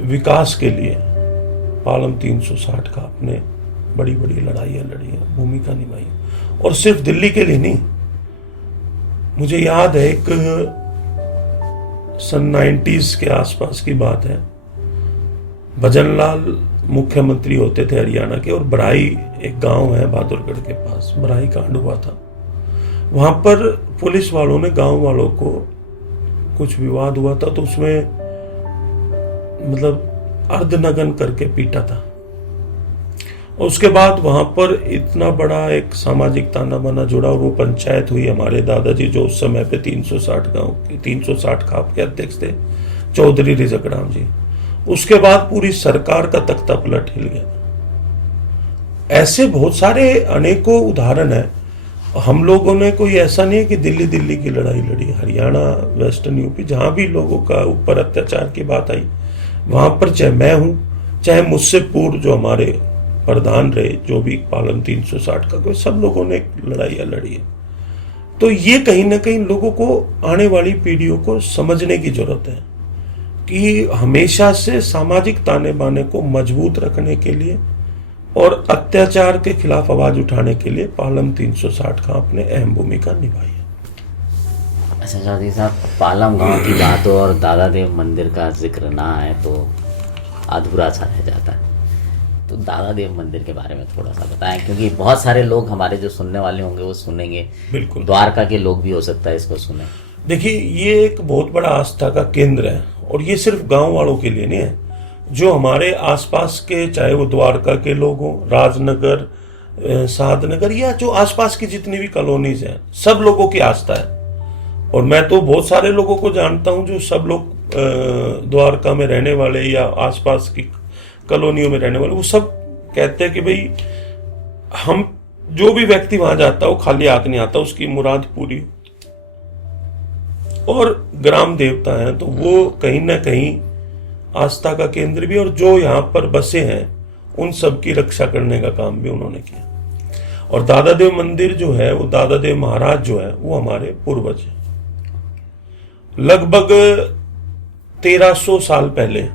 विकास के लिए पालम 360 का आपने बड़ी बड़ी लड़ाइयाँ लड़ी हैं, भूमिका निभाई। और सिर्फ दिल्ली के लिए नहीं, मुझे याद है एक सन 90s के आसपास की बात है, भजनलाल मुख्यमंत्री होते थे हरियाणा के, और बराई एक गांव है बहादुरगढ़ के पास, बराई कांड हुआ था। वहां पर पुलिस वालों ने गांव वालों को, कुछ विवाद हुआ था तो उसमें मतलब अर्धनग्न करके पीटा था। और उसके बाद वहां पर इतना बड़ा एक सामाजिक ताना बाना जुड़ा, और वो पंचायत हुई। हमारे दादाजी जो उस समय पे 360 गांव की 360 खाप के अध्यक्ष थे, चौधरी रिजकराम जी, उसके बाद पूरी सरकार का तख्ता पलट हिल गया। ऐसे बहुत सारे अनेकों उदाहरण है। हम लोगों ने कोई ऐसा नहीं है कि दिल्ली दिल्ली की लड़ाई लड़ी, हरियाणा, वेस्टर्न यूपी, जहां भी लोगों का ऊपर अत्याचार की बात आई, वहां पर चाहे मैं हूं, चाहे मुझसे पूर्व जो हमारे प्रधान रहे, जो भी पालम 360 का, कोई सब लोगों ने लड़ाइयाँ लड़ी है। तो ये कहीं ना कहीं लोगों को, आने वाली पीढ़ियों को समझने की जरूरत है कि हमेशा से सामाजिक ताने बाने को मजबूत रखने के लिए और अत्याचार के खिलाफ आवाज उठाने के लिए पालम 360 का आपने अहम भूमिका निभाई है। अच्छा चौधरी साहब, पालम गांव की बात हो और दादा देव मंदिर का जिक्र ना आए तो अधूरा सा रह जाता है। तो दादा देव मंदिर के बारे में थोड़ा सा बताएं, क्योंकि बहुत सारे लोग हमारे जो सुनने वाले होंगे वो सुनेंगे, बिल्कुल, द्वारका के लोग भी हो सकता है इसको सुने। देखिए, ये एक बहुत बड़ा आस्था का केंद्र है, और ये सिर्फ गांव वालों के लिए नहीं है। जो हमारे आसपास के, चाहे वो द्वारका के लोग हों, राजनगर, साधनगर, या जो आसपास की जितनी भी कॉलोनीज हैं, सब लोगों की आस्था है। और मैं तो बहुत सारे लोगों को जानता हूं जो सब लोग द्वारका में रहने वाले या आसपास की कॉलोनियों में रहने वाले, वो सब कहते हैं कि भाई हम, जो भी व्यक्ति वहां जाता है वो खाली हाथ नहीं आता, उसकी मुराद पूरी। और ग्राम देवता हैं तो वो कहीं ना कहीं आस्था का केंद्र भी, और जो यहाँ पर बसे हैं उन सब की रक्षा करने का काम भी उन्होंने किया। और दादा देव मंदिर जो है, वो दादा देव महाराज जो है, वो हमारे पूर्वज हैं। लगभग 1300 साल पहले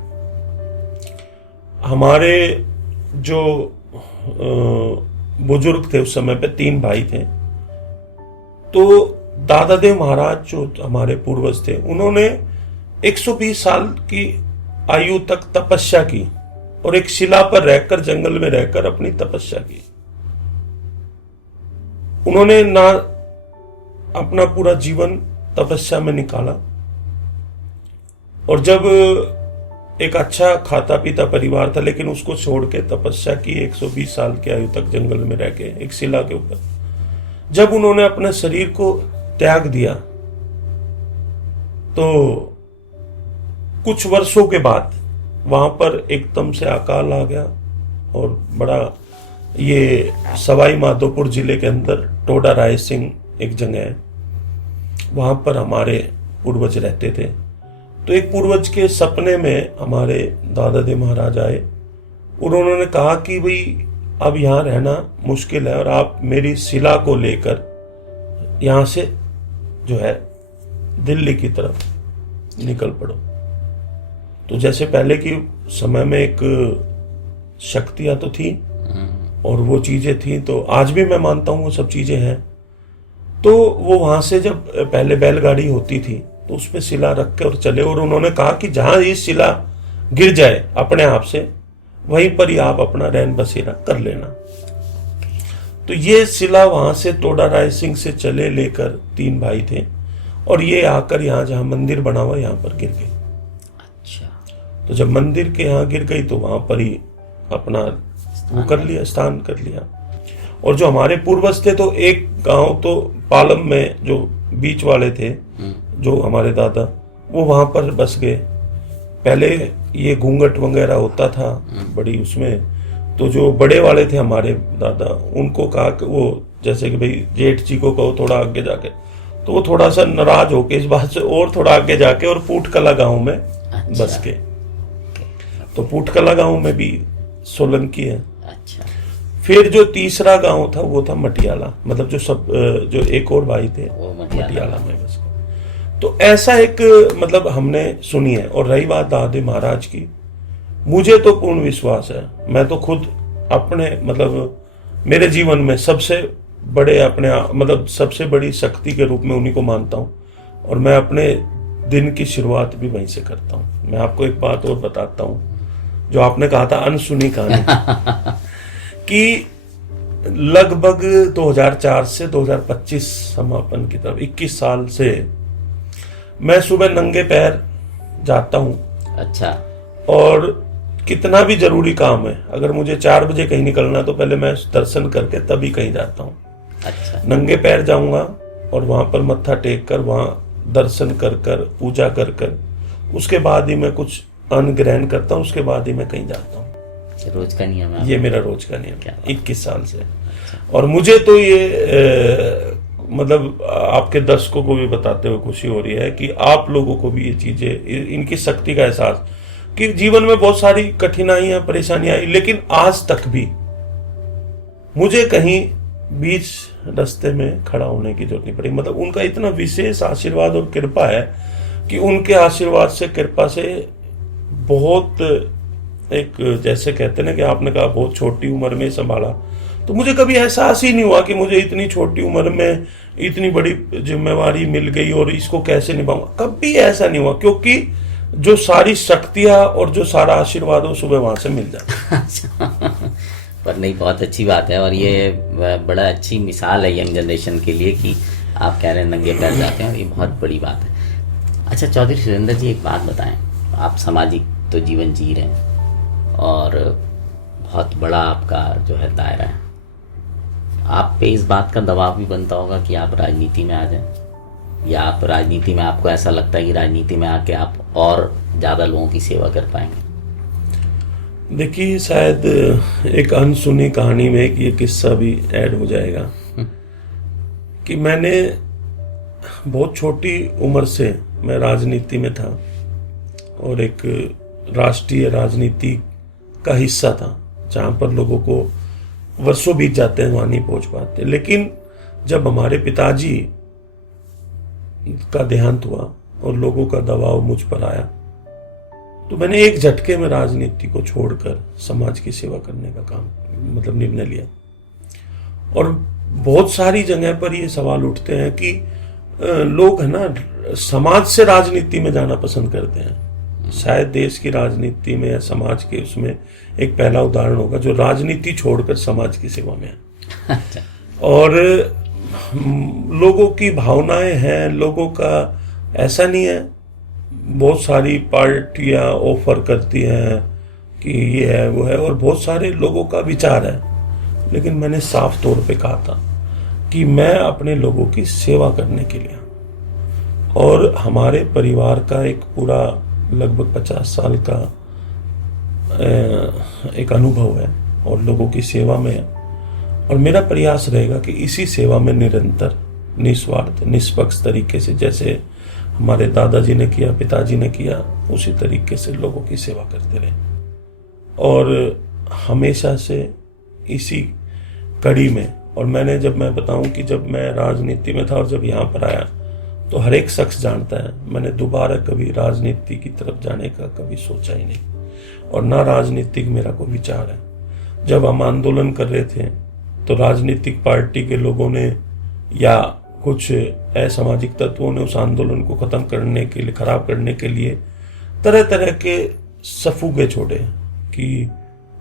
हमारे जो बुजुर्ग थे, उस समय पे 3 भाई थे, तो दादा देव महाराज जो हमारे पूर्वज थे, उन्होंने 120 साल की आयु तक तपस्या की, और एक शिला पर रहकर, जंगल में रहकर अपनी तपस्या की। उन्होंने ना अपना पूरा जीवन तपस्या में निकाला, और जब एक अच्छा खाता पीता परिवार था, लेकिन उसको छोड़ के तपस्या की 120 साल की आयु तक जंगल में रह के एक शिला के ऊपर, जब उन्होंने अपने शरीर को त्याग दिया, तो कुछ वर्षों के बाद वहां पर एकदम से अकाल आ गया। और बड़ा, ये सवाई माधोपुर जिले के अंदर टोडा राय सिंह एक जगह है, वहां पर हमारे पूर्वज रहते थे। तो एक पूर्वज के सपने में हमारे दादा देव महाराज आए, और उन्होंने कहा कि भाई अब यहाँ रहना मुश्किल है, और आप मेरी शिला को लेकर यहाँ से जो है दिल्ली की तरफ निकल पड़ो। तो जैसे पहले की समय में एक शक्तियां तो थी और वो चीजें थी, तो आज भी मैं मानता हूं वो सब चीजें हैं। तो वो वहां से जब पहले बैलगाड़ी होती थी तो उसमें शिला रख के और चले, और उन्होंने कहा कि जहां ये शिला गिर जाए अपने आप से, वहीं पर ही आप अपना रैन बसेरा कर लेना। तो ये शिला वहां से टोडा राय सिंह से चले, लेकर 3 भाई थे, और ये आकर यहाँ जहां मंदिर बना हुआ यहाँ पर गिर गई। अच्छा। तो जब मंदिर के यहाँ गिर गई तो वहां पर ही अपना वो कर लिया, स्थान कर लिया। और जो हमारे पूर्वज थे, तो एक गांव तो पालम में जो बीच वाले थे, जो हमारे दादा, वो वहां पर बस गए। पहले ये घूंघट वगैरह होता था बड़ी उसमें, तो जो बड़े वाले थे हमारे दादा, उनको कहा कि वो, जैसे कि भाई जेठ जी को कहो थोड़ा आगे जाके, तो वो थोड़ा सा नाराज होके इस बात से और थोड़ा आगे जाके और पूटकला गांव में बस गए। तो पूटकला गांव में भी सोलंकी है। अच्छा। फिर जो तीसरा गांव था वो था मटियाला, मतलब जो एक और भाई थे वो मटियाला में बस। तो ऐसा एक मतलब हमने सुनी है। और रही बात दादे महाराज की, मुझे तो पूर्ण विश्वास है, मैं तो खुद अपने मतलब मेरे जीवन में सबसे बड़े मतलब सबसे बड़ी शक्ति के रूप में उन्हीं को मानता हूँ। और मैं अपने दिन की शुरुआत भी वहीं से करता हूँ। मैं आपको एक बात और बताता हूँ, जो आपने कहा था अनसुनी कहानी कि लगभग 2004 से 2025 समापन की तरफ 21 साल से मैं सुबह नंगे पैर जाता हूँ। अच्छा। और कितना भी जरूरी काम है, अगर मुझे 4 बजे कहीं निकलना तो पहले मैं दर्शन करके तभी कहीं जाता हूँ। अच्छा। नंगे पैर जाऊंगा और वहां पर मत्था टेक कर वहां दर्शन कर पूजा कर उसके बाद ही मैं कुछ अन्न ग्रहण करता हूँ, उसके बाद ही मैं कहीं जाता हूँ। रोज का नियम है? ये मेरा रोज का नियम है 21 साल से। और मुझे तो ये मतलब आपके दर्शकों को भी बताते हुए खुशी हो रही है कि आप लोगों को भी ये चीजें, इनकी शक्ति का एहसास, कि जीवन में बहुत सारी कठिनाइयां परेशानियां आई, लेकिन आज तक भी मुझे कहीं बीच रास्ते में खड़ा होने की जरूरत नहीं पड़ी। मतलब उनका इतना विशेष आशीर्वाद और कृपा है कि उनके आशीर्वाद से, कृपा से बहुत एक, जैसे कहते हैं ना कि आपने कहा बहुत छोटी उम्र में संभाला, तो मुझे कभी एहसास ही नहीं हुआ कि मुझे इतनी छोटी उम्र में इतनी बड़ी जिम्मेवारी मिल गई और इसको कैसे निभाऊंगा। कभी ऐसा नहीं हुआ, क्योंकि जो सारी शक्तियां और जो सारा आशीर्वाद वो सुबह वहां से मिल जाता है। पर नहीं, बहुत अच्छी बात है। और ये बड़ा अच्छी मिसाल है यंग जनरेशन के लिए कि आप कह रहे हैं नंगे पैर जाते हैं, और ये बहुत बड़ी बात है। अच्छा चौधरी सुरेंद्र जी, एक बात बताएं, आप सामाजिक तो जीवन जी रहे हैं और बहुत बड़ा आपका जो है दायरा है, आप पे इस बात का दबाव भी बनता होगा कि आप राजनीति में आ जाएं, या आप राजनीति में, आपको ऐसा लगता है कि राजनीति में आके आप और ज़्यादा लोगों की सेवा कर पाएंगे? देखिए, शायद एक अनसुनी कहानी में एक ये किस्सा भी ऐड हो जाएगा कि मैंने बहुत छोटी उम्र से मैं राजनीति में था और एक राष्ट्रीय राजनीति का हिस्सा था, जहां पर लोगों को वर्षों बीत जाते हैं, वहां नहीं पहुंच पाते। लेकिन जब हमारे पिताजी का देहांत हुआ और लोगों का दबाव मुझ पर आया, तो मैंने एक झटके में राजनीति को छोड़कर समाज की सेवा करने का काम मतलब निर्णय लिया। और बहुत सारी जगह पर ये सवाल उठते हैं कि लोग है ना समाज से राजनीति में जाना पसंद करते हैं। शायद देश की राजनीति में या समाज के उसमें एक पहला उदाहरण होगा जो राजनीति छोड़कर समाज की सेवा में है। और लोगों की भावनाएं हैं, लोगों का ऐसा नहीं है, बहुत सारी पार्टियां ऑफर करती हैं कि ये है वो है, और बहुत सारे लोगों का विचार है। लेकिन मैंने साफ तौर पे कहा था कि मैं अपने लोगों की सेवा करने के लिए, और हमारे परिवार का एक पूरा लगभग 50 साल का एक अनुभव है और लोगों की सेवा में है, और मेरा प्रयास रहेगा कि इसी सेवा में निरंतर, निस्वार्थ, निष्पक्ष तरीके से, जैसे हमारे दादाजी ने किया, पिताजी ने किया, उसी तरीके से लोगों की सेवा करते रहे। और हमेशा से इसी कड़ी में, और जब मैं बताऊं कि जब मैं राजनीति में था और जब यहाँ पर आया, तो हर एक शख्स जानता है मैंने दोबारा कभी राजनीति की तरफ जाने का कभी सोचा ही नहीं, और ना राजनीतिक मेरा कोई विचार है। जब हम आंदोलन कर रहे थे तो राजनीतिक पार्टी के लोगों ने या कुछ असामाजिक तत्वों ने उस आंदोलन को खत्म करने के लिए, खराब करने के लिए तरह तरह के सफूगे छोड़े कि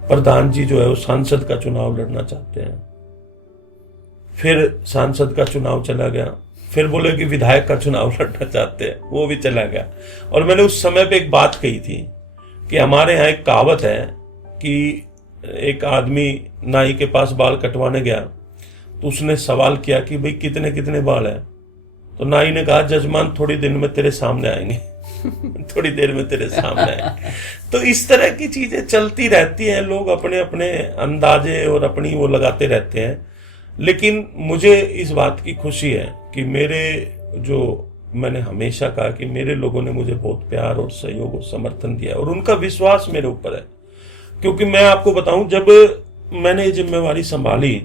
प्रधान जी जो है वो सांसद का चुनाव लड़ना चाहते हैं। फिर सांसद का चुनाव चला गया, फिर बोले कि विधायक का चुनाव लड़ना चाहते हैं, वो भी चला गया। और मैंने उस समय पे एक बात कही थी कि हमारे यहाँ एक कहावत है कि एक आदमी नाई के पास बाल कटवाने गया, तो उसने सवाल किया कि भाई कितने कितने बाल हैं, तो नाई ने कहा जजमान थोड़ी देर में तेरे सामने आएंगे। थोड़ी देर में तेरे सामने आएंगे। तो इस तरह की चीजें चलती रहती हैं, लोग अपने अपने अंदाजे और अपनी वो लगाते रहते हैं। लेकिन मुझे इस बात की खुशी है कि मैंने हमेशा कहा कि मेरे लोगों ने मुझे बहुत प्यार और सहयोग और समर्थन दिया, और उनका विश्वास मेरे ऊपर है क्योंकि मैं आपको बताऊं, जब मैंने ये जिम्मेवारी संभाली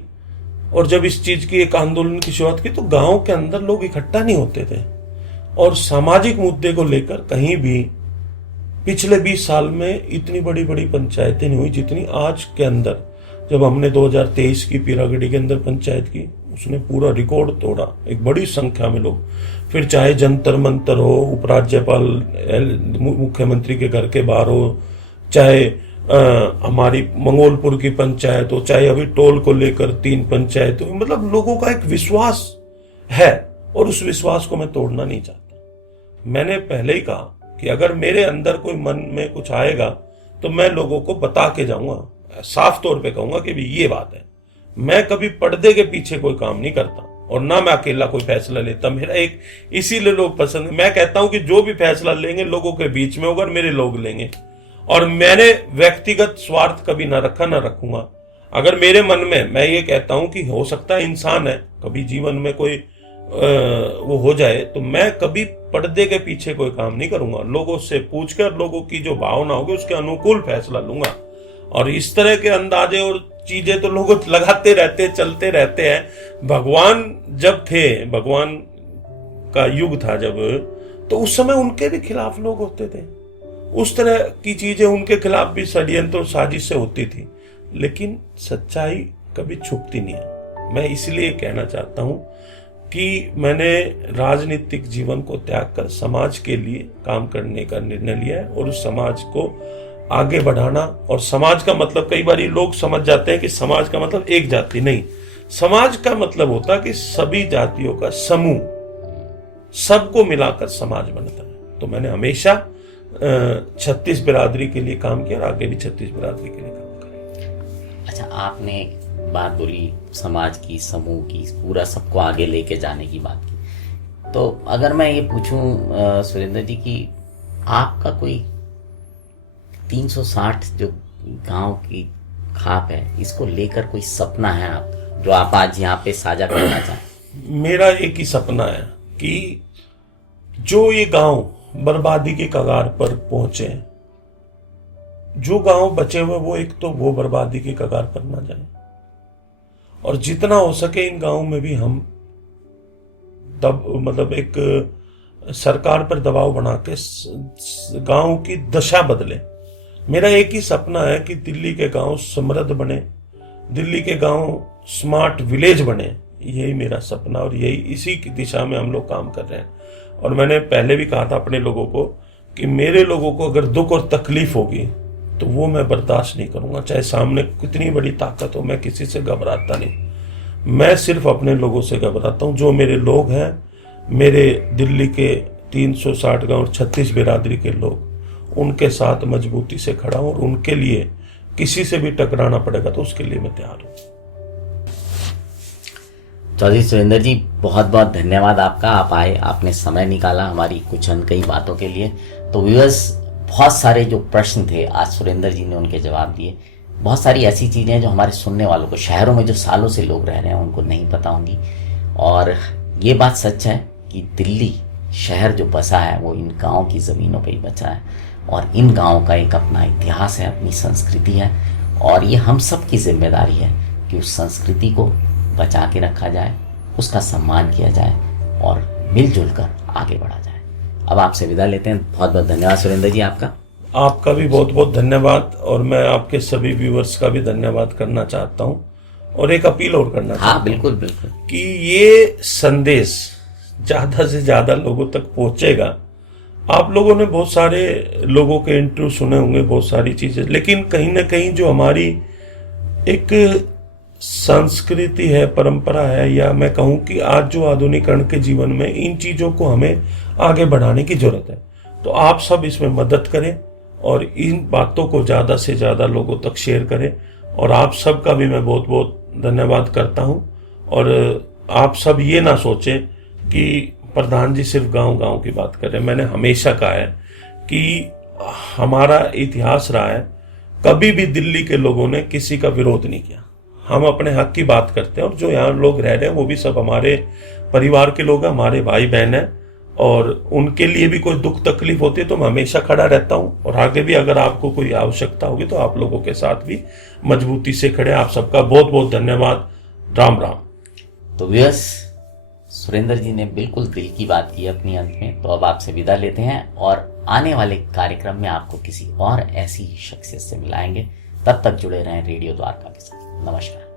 और जब इस चीज की एक आंदोलन की शुरुआत की, तो गांव के अंदर लोग इकट्ठा नहीं होते थे और सामाजिक मुद्दे को लेकर कहीं भी पिछले 20 साल में इतनी बड़ी बड़ी पंचायतें नहीं हुई जितनी आज के अंदर। जब हमने 2023 की पीरागढ़ी के अंदर पंचायत की, उसने पूरा रिकॉर्ड तोड़ा, एक बड़ी संख्या में लोग। फिर चाहे जंतर मंतर हो, उपराज्यपाल मुख्यमंत्री के घर के बाहर हो, चाहे हमारी मंगोलपुर की पंचायत हो, चाहे अभी टोल को लेकर 3 पंचायत हो, मतलब लोगों का एक विश्वास है और उस विश्वास को मैं तोड़ना नहीं चाहता। मैंने पहले ही कहा कि अगर मेरे अंदर कोई मन में कुछ आएगा तो मैं लोगों को बता के जाऊंगा, साफ तौर पे कहूंगा कि भी ये बात है। मैं कभी पर्दे के पीछे कोई काम नहीं करता और ना मैं अकेला कोई फैसला लेता। मेरा एक इसीलिए लोग पसंद, मैं कहता हूं कि जो भी फैसला लेंगे लोगों के बीच में होगा, मेरे लोग लेंगे। और मैंने व्यक्तिगत स्वार्थ कभी ना रखा, ना रखूंगा। अगर मेरे मन में, मैं ये कहता हूं कि हो सकता है इंसान है, कभी जीवन में कोई वो हो जाए, तो मैं कभी पर्दे के पीछे कोई काम नहीं करूंगा। लोगों से पूछकर, लोगों की जो भावना होगी उसके अनुकूल फैसला लूंगा। और इस तरह के अंदाजे और चीजें तो लोग लगाते रहते, चलते रहते हैं। भगवान जब थे, भगवान का युग था जब, तो उस समय उनके भी खिलाफ लोग होते थे। उस तरह की चीजें उनके खिलाफ भी षड्यंत्र और साजिशें होती थी, लेकिन सच्चाई कभी छुपती नहीं है। मैं इसलिए कहना चाहता हूं कि मैंने राजनीतिक जीवन को त्याग कर समाज के लिए काम करने का निर्णय लिया है और उस समाज को आगे बढ़ाना। और समाज का मतलब, कई बार लोग समझ जाते हैं कि समाज का मतलब एक जाति, नहीं। समाज का मतलब होता है कि सभी जातियों का समूह, सबको मिलाकर समाज बनता है। तो मैंने हमेशा 36 बिरादरी के लिए काम किया और आगे भी 36 बिरादरी के लिए काम करें। अच्छा, आपने बात बोली समाज की, समूह की, पूरा सबको आगे लेके जाने की बात की। तो अगर मैं ये पूछूं सुरेंद्र जी कि आपका कोई 360 जो गांव की खाप है, इसको लेकर कोई सपना है आप, जो आप आज यहाँ पे साझा करना चाहें? मेरा एक ही सपना है कि जो ये गांव बर्बादी के कगार पर पहुंचे, जो गांव बचे हुए वो एक तो वो बर्बादी के कगार पर ना जाए, और जितना हो सके इन गांवों में भी हम मतलब एक सरकार पर दबाव बना के गांव की दशा बदले। मेरा एक ही सपना है कि दिल्ली के गांव समृद्ध बने, दिल्ली के गांव स्मार्ट विलेज बने। यही मेरा सपना और यही इसी की दिशा में हम लोग काम कर रहे हैं। और मैंने पहले भी कहा था अपने लोगों को कि मेरे लोगों को अगर दुख और तकलीफ होगी तो वो मैं बर्दाश्त नहीं करूंगा, चाहे सामने कितनी बड़ी ताकत हो। मैं किसी से घबराता नहीं, मैं सिर्फ अपने लोगों से घबराता हूं। जो मेरे लोग हैं, मेरे दिल्ली के 360 गांव और 36 बिरादरी के लोग, उनके साथ मजबूती से खड़ा हूं और उनके लिए किसी से भी टकराना पड़ेगा तो उसके लिए मैं तैयार हूं। चौधरी सुरेंद्र जी, बहुत बहुत धन्यवाद आपका। आप आए, आपने समय निकाला हमारी कुछ अनकही बातों के लिए। तो व्यूअर्स, बहुत सारे जो प्रश्न थे आज सुरेंद्र जी ने उनके जवाब दिए। बहुत सारी ऐसी चीज़ें हैं जो हमारे सुनने वालों को, शहरों में जो सालों से लोग रह रहे हैं, उनको नहीं पता होंगी। और ये बात सच है कि दिल्ली शहर जो बसा है वो इन गाँव की ज़मीनों पर ही बचा है, और इन गाँव का एक अपना इतिहास है, अपनी संस्कृति है, और ये हम सब की जिम्मेदारी है कि उस संस्कृति को बचा के रखा जाए, उसका सम्मान किया जाए और मिलजुल कर आगे बढ़ा जाए। अब आपसे विदा लेते हैं। बहुत बहुत धन्यवाद सुरेंद्र जी आपका। आपका भी बहुत बहुत धन्यवाद, और मैं आपके सभी व्यूअर्स का भी धन्यवाद करना चाहता हूं और एक अपील और करना चाहता हूं। बिल्कुल बिल्कुल, कि ये संदेश ज्यादा से ज्यादा लोगों तक पहुंचेगा। आप लोगों ने बहुत सारे लोगों के इंटरव्यू सुने होंगे, बहुत सारी चीजें, लेकिन कहीं ना कहीं जो हमारी एक संस्कृति है, परंपरा है, या मैं कहूं कि आज जो आधुनिकरण के जीवन में इन चीजों को हमें आगे बढ़ाने की जरूरत है। तो आप सब इसमें मदद करें और इन बातों को ज्यादा से ज्यादा लोगों तक शेयर करें। और आप सब का भी मैं बहुत बहुत धन्यवाद करता हूं। और आप सब ये ना सोचें कि प्रधान जी सिर्फ गांव की बात कर रहे हैं। मैंने हमेशा कहा है कि हमारा इतिहास रहा है, कभी भी दिल्ली के लोगों ने किसी का विरोध नहीं किया। हम अपने हक की बात करते हैं, और जो यहाँ लोग रह रहे हैं वो भी सब हमारे परिवार के लोग हैं, हमारे भाई बहन हैं, और उनके लिए भी कोई दुख तकलीफ होती है तो मैं हमेशा खड़ा रहता हूं, और आगे भी अगर आपको कोई आवश्यकता होगी तो आप लोगों के साथ भी मजबूती से खड़े। आप सबका बहुत बहुत धन्यवाद। राम राम। तो व्यूअर्स, सुरेंद्र जी ने बिल्कुल दिल की बात की अपनी अंत में। तो अब आपसे विदा लेते हैं और आने वाले कार्यक्रम में आपको किसी और ऐसी शख्सियत से मिलाएंगे। तब तक जुड़े रहें रेडियो द्वारका के साथ। नमस्कार।